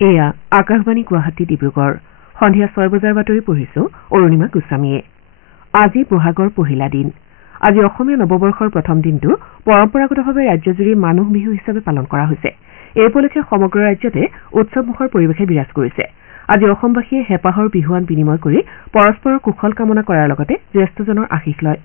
এয়া আকাশবাণী গুৱাহাটী ডিব্ৰুগড় সন্ধিয়া 6 বজাৰ বাতৰি পঢ়িছো অৰুণিমা গোস্বামীয়ে। আজি বহাগৰ পহিলা দিন। আজি অসমীয়া নৱবৰ্ষৰ প্ৰথম দিনটো পৰম্পৰাগতভাৱে ৰাজ্যজুৰি মানুহ বিহু হিচাপে পালন কৰা হৈছে। এই উপলক্ষে সমগ্ৰ ৰাজ্যতে উৎসৱমুখৰ পৰিৱেশে বিৰাজ কৰিছে। আজি অসমবাসীয়ে হেঁপাহৰ বিহুৱান বিনিময় কৰি পৰস্পৰৰ কুশল কামনা কৰাৰ লগতে জ্যেষ্ঠজনৰ আশীষ লয়।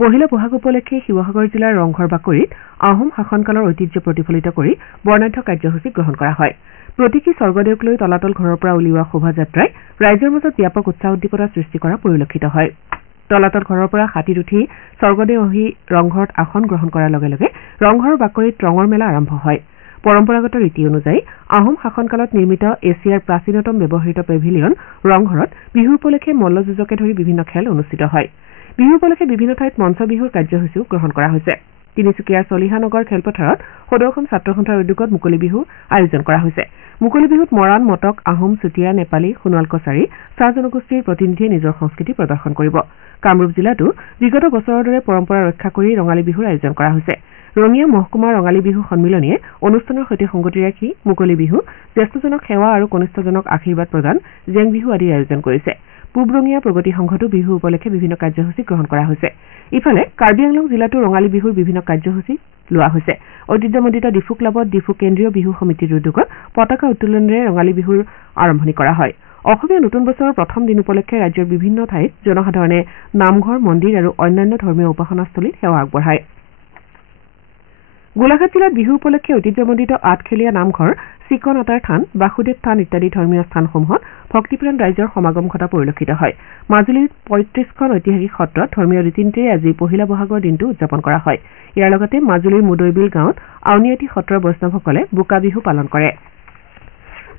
পহিলা বহাগ উপলক্ষে শিৱসাগৰ জিলাৰ ৰংঘৰ বাকৰিত আহোম শাসনকালৰ ঐতিহ্য প্ৰতিফলিত কৰি বৰ্ণাঢ্য কাৰ্যসূচী গ্ৰহণ কৰা হয়। প্ৰতীকী স্বৰ্গদেউক লৈ তলাতল ঘৰৰ পৰা উলিওৱা শোভাযাত্ৰাই ৰাইজৰ মাজত ব্যাপক উৎসাহ উদ্দীপনা সৃষ্টি কৰা পৰিলক্ষিত হয়। তলাতল ঘৰৰ পৰা হাতীত উঠি স্বৰ্গদেউ আহি ৰংঘৰত আসন গ্ৰহণ কৰাৰ লগে লগে ৰংঘৰৰ বাকৰিত ৰঙৰ মেলা আৰম্ভ হয়। পৰম্পৰাগত ৰীতি অনুযায়ী আহোম শাসনকালত নিৰ্মিত এছিয়াৰ প্ৰাচীনতম ব্যৱহৃত পেভিলিয়ন ৰংঘৰত বিহু উপলক্ষে মল্লযুঁজকে ধৰি বিভিন্ন খেল অনুষ্ঠিত হয়। বিহু উপলক্ষে বিভিন্ন ঠাইত মঞ্চ বিহুৰ কাৰ্যসূচীও গ্ৰহণ কৰা হৈছে। তিনিচুকীয়াৰ চলিহানগৰ খেলপথাৰত সদৌ অসম ছাত্ৰ সন্থাৰ উদ্যোগত মুকলি বিহু আয়োজন কৰা হৈছে। মুকলি বিহুত মৰাণ, মটক, আহোম, চুতীয়া, নেপালী, সোণোৱাল কছাৰী, চাহ জনগোষ্ঠীৰ প্ৰতিনিধিয়ে নিজৰ সংস্কৃতি প্ৰদৰ্শন কৰিব। কামৰূপ জিলাতো বিগত বছৰৰ দৰে পৰম্পৰা ৰক্ষা কৰি ৰঙালী বিহুৰ আয়োজন কৰা হৈছে। ৰঙিয়া মহকুমাৰ ৰঙালী বিহু সন্মিলনীয়ে অনুষ্ঠানৰ সৈতে সংগতি ৰাখি মুকলি বিহু, জ্যেষ্ঠজনক সেৱা আৰু কনিষ্ঠজনক আশীৰ্বাদ প্ৰদান, জেং বিহু আদিৰ আয়োজন কৰিছে। পূব ৰঙিয়া প্ৰগতি সংঘতো বিহু উপলক্ষে বিভিন্ন কাৰ্যসূচী গ্ৰহণ কৰা হৈছে। ইফালে কাৰ্বি আংলং জিলাতো ৰঙালী বিহুৰ বিভিন্ন কাৰ্যসূচী লোৱা হৈছে। ঐতিহ্যমণ্ডিত ডিফু ক্লাবত ডিফু কেন্দ্ৰীয় বিহু সমিতিৰ উদ্যোগত পতাকা উত্তোলনেৰে ৰঙালী বিহুৰ আৰম্ভণি কৰা হয়। অসমীয়া নতুন বছৰৰ প্ৰথম দিন উপলক্ষে ৰাজ্যৰ বিভিন্ন ঠাইত জনসাধাৰণে নামঘৰ, মন্দিৰ আৰু অন্যান্য ধৰ্মীয় উপাসনাস্থলীত সেৱা আগবঢ়ায়। গোলাঘাট জিলাত বিহু উপলক্ষে ঐতিহ্যমণ্ডিত আঠখেলীয়া নামঘৰ, চিকন আটাৰ থান, বাসুদেৱ থান ইত্যাদি ধৰ্মীয় স্থানসমূহত ভক্তিপ্ৰাণ ৰাইজৰ সমাগম ঘটা পৰিলক্ষিত হয়। মাজুলীৰ ৩৫খন ঐতিহাসিক সত্ৰত ধৰ্মীয় ৰীতি নীতিৰে আজি পহিলা বহাগৰ দিনটো উদযাপন কৰা হয়। ইয়াৰ লগতে মাজুলীৰ মুদৈবিল গাঁৱত আউনীআটী সত্ৰৰ বৈষ্ণৱসকলে বোকা বিহু পালন কৰে।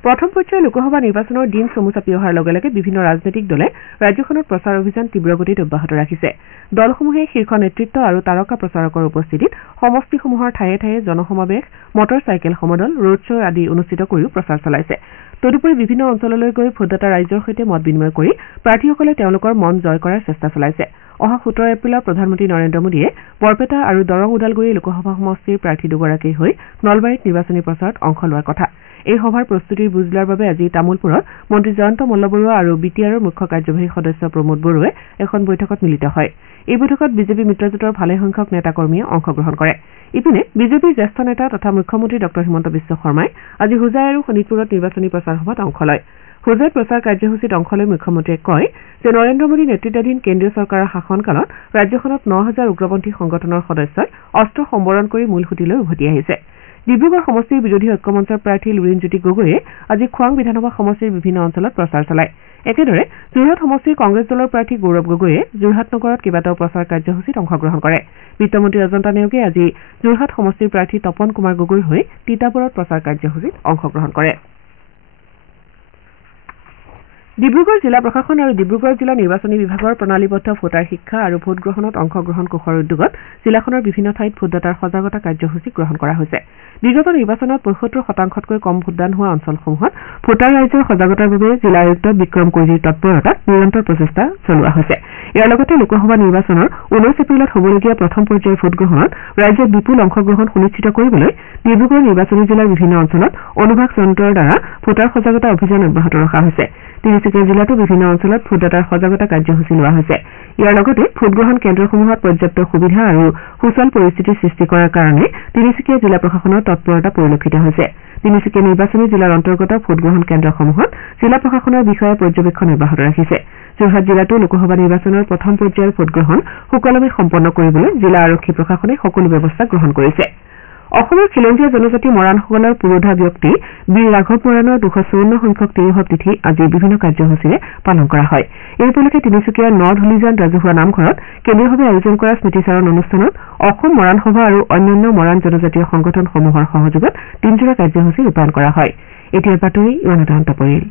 প্ৰথম পৰ্যায়ৰ লোকসভা নিৰ্বাচনৰ দিন চমু চাপি অহাৰ লগে লগে বিভিন্ন ৰাজনৈতিক দলে ৰাজ্যখনত প্ৰচাৰ অভিযান তীব্ৰগতিত অব্যাহত ৰাখিছে। দলসমূহে শীৰ্ষ নেতৃত্ব আৰু তাৰকা প্ৰচাৰকৰ উপস্থিতিত সমষ্টিসমূহৰ ঠায়ে ঠায়ে জনসমাৱেশ, মটৰ চাইকেল সমদল, ৰোড শ্ব' আদি অনুষ্ঠিত কৰিও প্ৰচাৰ চলাইছে। তদুপৰি বিভিন্ন অঞ্চললৈ গৈ ভোটদাতা ৰাইজৰ সৈতে মত বিনিময় কৰি প্ৰাৰ্থীসকলে তেওঁলোকৰ মন জয় কৰাৰ চেষ্টা চলাইছে। অহা 17 এপ্ৰিলত প্ৰধানমন্ত্ৰী নৰেন্দ্ৰ মোদীয়ে বৰপেটা আৰু দৰং ওদালগুৰি লোকসভা সমষ্টিৰ প্ৰাৰ্থী দুগৰাকীৰ হৈ নলবাৰীত নিৰ্বাচনী প্ৰচাৰত অংশ লোৱাৰ কথা। এই সভাৰ প্ৰস্তুতিৰ বুজ লোৱাৰ বাবে আজি তামুলপুৰত মন্ত্ৰী জয়ন্ত মল্লবৰুৱা আৰু বি টি আৰৰ মুখ্য কাৰ্যবাহী সদস্য প্ৰমোদ বড়োৱে এখন বৈঠকত মিলিত হয়। এই বৈঠকত বিজেপি মিত্ৰজোঁটৰ ভালেসংখ্যক নেতাকৰ্মীয়ে অংশগ্ৰহণ কৰে। ইপিনে বিজেপিৰ জ্যেষ্ঠ নেতা তথা মুখ্যমন্ত্ৰী ডঃ হিমন্ত বিশ্ব শৰ্মাই আজি হোজাই আৰু শোণিতপুৰত নিৰ্বাচনী প্ৰচাৰ সভাত অংশ লয়। হোজাইত প্ৰচাৰ কাৰ্যসূচীত অংশ লৈ মুখ্যমন্ত্ৰীয়ে কয় যে নৰেন্দ্ৰ মোদী নেতৃত্বাধীন কেন্দ্ৰীয় চৰকাৰৰ শাসনকালত ৰাজ্যখনত ৯,০০০ উগ্ৰপন্থী সংগঠনৰ সদস্যই অস্ত্ৰ সম্বৰণ কৰি মূলসুঁতিলৈ উভতি আহিছে। ডিব্ৰুগড় সমষ্টিৰ বিৰোধী ঐক্যমঞ্চৰ প্ৰাৰ্থী লুৰিণজ্যোতি গগৈয়ে আজি খোৱাং বিধানসভা সমষ্টিৰ বিভিন্ন অঞ্চলত প্ৰচাৰ চলায়। একেদৰে যোৰহাট সমষ্টিৰ কংগ্ৰেছ দলৰ প্ৰাৰ্থী গৌৰৱ গগৈয়ে যোৰহাট নগৰত কেইবাটাও প্ৰচাৰ কাৰ্যসূচীত অংশগ্ৰহণ কৰে। বিত্তমন্ত্ৰী অজন্তা নেওগে আজি যোৰহাট সমষ্টিৰ প্ৰাৰ্থী তপন কুমাৰ গগৈৰ হৈ তিতাবৰত প্ৰচাৰ কাৰ্যসূচীত অংশগ্ৰহণ কৰে। ডিব্ৰুগড় জিলা প্ৰশাসন আৰু ডিব্ৰুগড় জিলা নিৰ্বাচনী বিভাগৰ প্ৰণালীবদ্ধ ভোটাৰ শিক্ষা আৰু ভোটগ্ৰহণত অংশগ্ৰহণ কোষৰ উদ্যোগত জিলাখনৰ বিভিন্ন ঠাইত ভোটদাতাৰ সজাগতা কাৰ্যসূচী গ্ৰহণ কৰা হৈছে। বিগত নিৰ্বাচনত ৭৫%তকৈ কম ভোটদান হোৱা অঞ্চলসমূহত ভোটাৰ ৰাইজৰ সজাগতাৰ বাবে জিলা আয়ুক্ত বিক্ৰম কৈৰীৰ তৎপৰতাত নিৰন্তৰ প্ৰচেষ্টা চলোৱা হৈছে। ইয়াৰ লগতে লোকসভা নিৰ্বাচনৰ 19 এপ্ৰিলত হ'বলগীয়া প্ৰথম পৰ্যায়ৰ ভোটগ্ৰহণত ৰাইজৰ বিপুল অংশগ্ৰহণ সুনিশ্চিত কৰিবলৈ ডিব্ৰুগড় নিৰ্বাচনী জিলাৰ বিভিন্ন অঞ্চলত অনুভাগ যন্ত্ৰৰ দ্বাৰা ভোটাৰ সজাগতা অভিযান অব্যাহত ৰখা হৈছে। তিনিচুকীয়া জিলাতো বিভিন্ন অঞ্চলত ভোটদাতাৰ সজাগতা কাৰ্যসূচী লোৱা হৈছে। ইয়াৰ লগতে ভোটগ্ৰহণ কেন্দ্ৰসমূহত পৰ্যাপ্ত সুবিধা আৰু সুচল পৰিস্থিতিৰ সৃষ্টি কৰাৰ কাৰণে তিনিচুকীয়া জিলা প্ৰশাসনৰ তৎপৰতা পৰিলক্ষিত হৈছে। তিনিচুকীয়া নিৰ্বাচনী জিলাৰ অন্তৰ্গত ভোটগ্ৰহণ কেন্দ্ৰসমূহত জিলা প্ৰশাসনৰ বিষয়াই পৰ্যবেক্ষণ অব্যাহত ৰাখিছে। যোৰহাট জিলাতো লোকসভা নিৰ্বাচনৰ প্ৰথম পৰ্যায়ৰ ভোটগ্ৰহণ সুকলমে সম্পন্ন কৰিবলৈ জিলা আৰক্ষী প্ৰশাসনে সকলো ব্যৱস্থা গ্ৰহণ কৰিছে। অসমৰ খিলঞ্জীয়া জনজাতি মৰাণসকলৰ পুৰোধা ব্যক্তি বীৰ ৰাঘৱ মৰাণৰ ২৫৪ সংখ্যক তিৰুভাৱ তিথি আজি বিভিন্ন কাৰ্যসূচীৰে পালন কৰা হয়। এই উপলক্ষে তিনিচুকীয়াৰ ধুলিজান ৰাজহুৱা নামঘৰত কেন্দ্ৰীয়ভাৱে আয়োজন কৰা স্মৃতিচাৰণ অনুষ্ঠানত অসম মৰাণ সভা আৰু অন্যান্য মৰাণ জনজাতীয় সংগঠনসমূহৰ সহযোগত দিনজোৰা কাৰ্যসূচী ৰূপায়ণ কৰা হয়। এতিয়া বাতৰি ইমানতে অন্ত পৰিল।